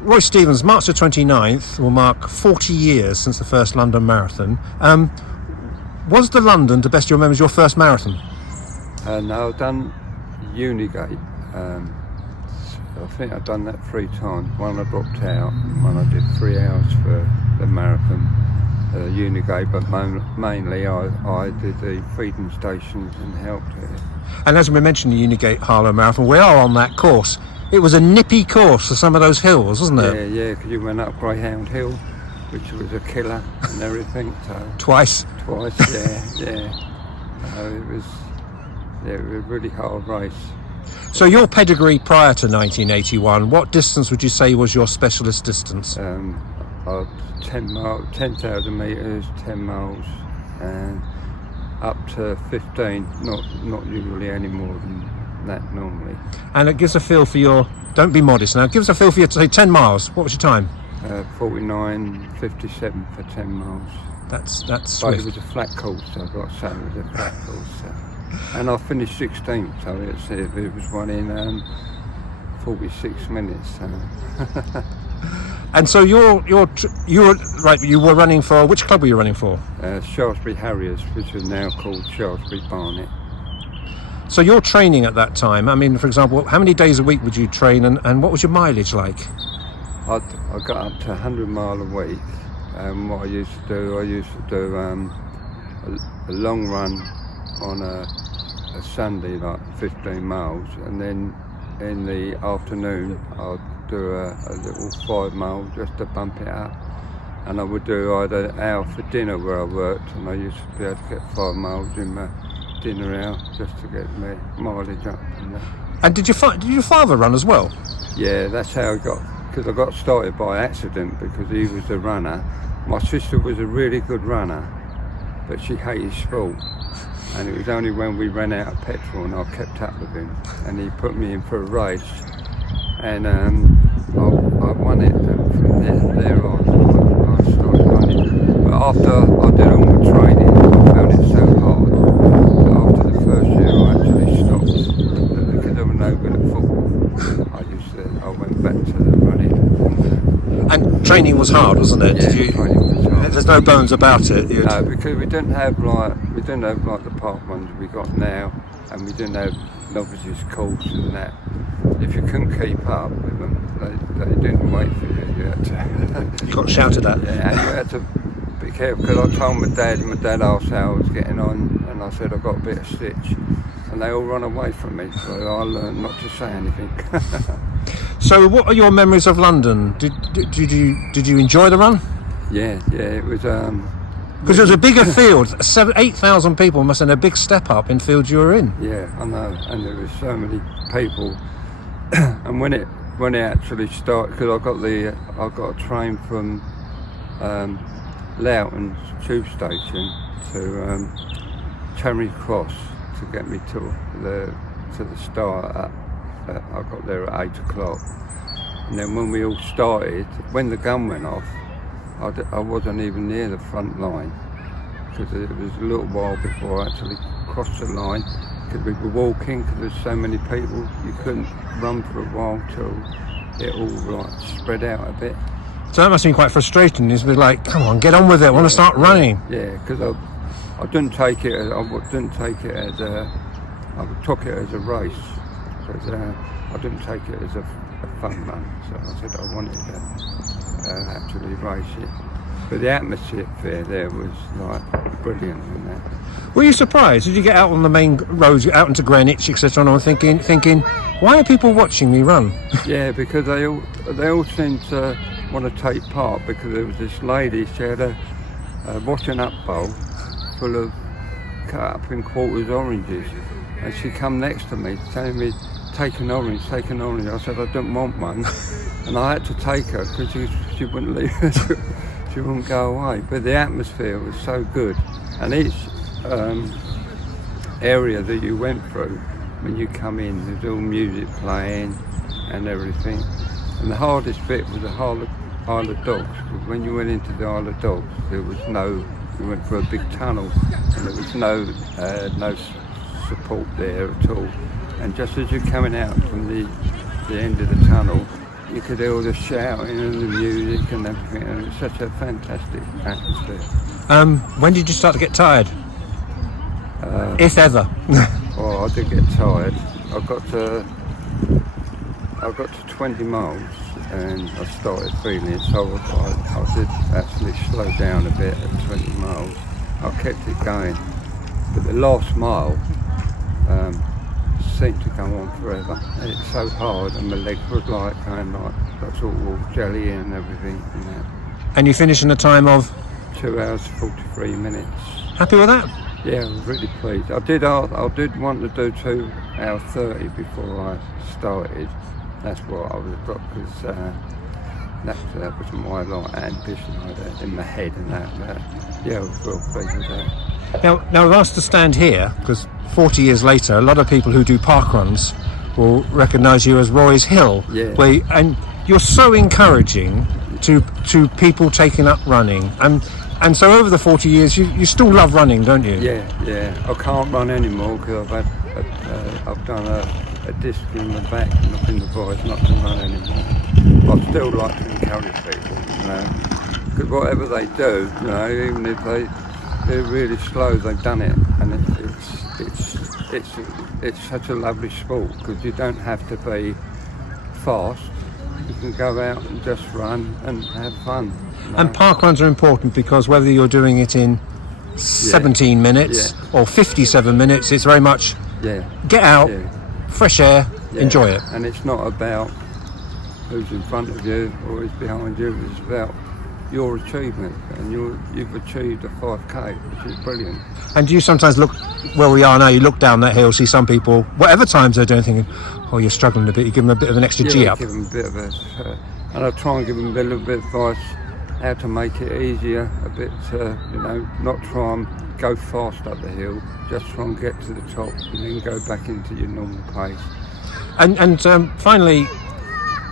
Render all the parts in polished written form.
Roy Stevens, March the 29th will mark 40 years since the first London Marathon. Was the London, to best of your memories, your first marathon? No, I've done Unigate. I think I've done that 3 times. One I dropped out, and one I did 3 hours for the marathon, Unigate, but mainly I did the feeding stations and helped it. And as we mentioned, the Unigate Harlow Marathon, we are on that course. It was a nippy course for some of those hills, wasn't it? Yeah, because you went up Greyhound Hill, which was a killer and everything. So Twice, yeah. It was a really hard race. So your pedigree prior to 1981, what distance would you say was your specialist distance? 10,000 metres, 10 miles, and up to 15, not usually any more than that normally. And it gives a feel for your, don't be modest now, it gives a feel for your, say, 10 miles. What was your time? 49.57 for 10 miles. That's But swift. it was a flat course, so I've got to say it was a flat course. So. And I finished 16th, so it was one in 46 minutes. So. And so you were running for, which club were you running for? Shaftesbury Harriers, which is now called Shaftesbury Barnet. So your training at that time, I mean, for example, how many days a week would you train, and what was your mileage like? I got up to 100 mile a week, and what I used to do a long run on a Sunday, like 15 miles, and then in the afternoon I'd do a little 5 mile just to bump it up. And I would do either an hour for dinner where I worked, and I used to be able to get 5 miles in my dinner hour just to get my mileage up. And did your father run as well? Yeah, that's how I got, because I got started by accident because he was a runner. My sister was a really good runner, but she hated sport. And it was only when we ran out of petrol and I kept up with him, and he put me in for a race, and I won it, and from there on I started running. But after I did all my training, I found it so hard that after the first year I actually stopped, because I was no good at football. I went back to running. And training was hard, wasn't it? Yeah, training was hard. There's no bones about it. No, because we didn't have like the park ones we got now, and we didn't have novices course and that. If you couldn't keep up with them, they didn't wait for you. You had to. You got shouted at. Yeah, and you had to be careful, because I told my dad, and my dad asked how I was getting on, and I said I got a bit of stitch, and they all run away from me. So I learned not to say anything. So, what are your memories of London? Did you enjoy the run? Yeah, it was. Because it was a bigger field. 8,000 people must have been a big step up in fields you were in. Yeah, I know, and there was so many people. And when it actually started, because I got a train from Loughton's tube station to Charing Cross to get me to the start. I got there at 8 o'clock, and then when we all started, when the gun went off, I wasn't even near the front line, because it was a little while before I actually crossed the line, because we were walking, because there's so many people, you couldn't run for a while till it all like spread out a bit. So that must have been quite frustrating. It's been like, come on, get on with it. I want to start running. Yeah, because I didn't take it as I took it as a race, because I didn't take it as a fun run. So I said I wanted to actually race it. But the atmosphere there was like brilliant in that. Were you surprised? Did you get out on the main roads, out into Greenwich, etc., and thinking, why are people watching me run? Yeah, because they all seemed to want to take part, because there was this lady, she had a washing up bowl full of cut up in quarters oranges, and she come next to me telling me, take an orange. I said I don't want one, and I had to take her because she wouldn't leave. She wouldn't go away. But the atmosphere was so good, and each area that you went through, when you come in, there's all music playing and everything. And the hardest bit was the Isle of Dogs, because when you went into the Isle of Dogs, there was you went through a big tunnel, and there was no support there at all. And just as you're coming out from the end of the tunnel, you could hear all the shouting and the music and everything, and it's such a fantastic atmosphere. When did you start to get tired? If ever. Oh, I did get tired. I got to 20 miles and I started feeling it, so I did actually slow down a bit at 20 miles. I kept it going, but the last mile seemed to go on forever. And it's so hard, and my legs were like going like that's all jelly and everything. And that. And you finish in a time of? 2 hours 43 minutes. Happy with that? Yeah, I was really pleased. I did want to do 2 hours 30 before I started. That's what I was because that was my ambition in my head and that. Yeah, I was real pleased with that. Now I've asked to stand here because 40 years later, a lot of people who do park runs will recognise you as Roy's Hill. Yeah. And you're so encouraging to people taking up running. And so over the 40 years, you still love running, don't you? Yeah. I can't run anymore because I've done a disc in the back and I've been advised not to run anymore. I still like to encourage people, because whatever they do, even if they're really slow, they've done it, and it's such a lovely sport because you don't have to be fast. You can go out and just run and have fun. And park runs are important because whether you're doing it in 17 minutes or 57 minutes, it's very much get out, fresh air, enjoy it. And it's not about who's in front of you or who's behind you, it's about your achievement, and you've achieved a 5k, which is brilliant. And do you sometimes look where we are now, you look down that hill, see some people, whatever times they're doing, thinking, oh, you're struggling a bit, you give them a bit of an extra G up. Give them a bit of and I try and give them a little bit of advice how to make it easier, a bit, not try and go fast up the hill, just try and get to the top and then go back into your normal pace. And finally,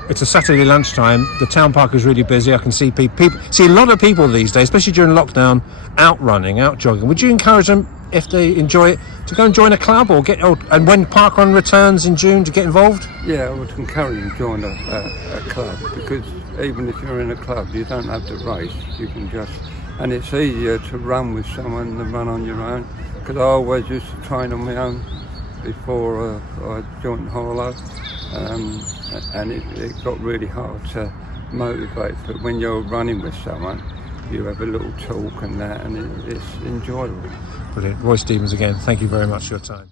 it's a Saturday lunchtime. The town park is really busy. I can see people see a lot of people these days, especially during lockdown, out running, out jogging. Would you encourage them, if they enjoy it, to go and join a club and when parkrun returns in June, to get involved? Yeah, I would encourage them to join a club, because even if you're in a club, you don't have to race. You can just, and it's easier to run with someone than run on your own. Because I always used to train on my own before I joined Harlow. And it got really hard to motivate, but when you're running with someone, you have a little talk and that, and it's enjoyable. Brilliant. Roy Stevens again, thank you very much for your time.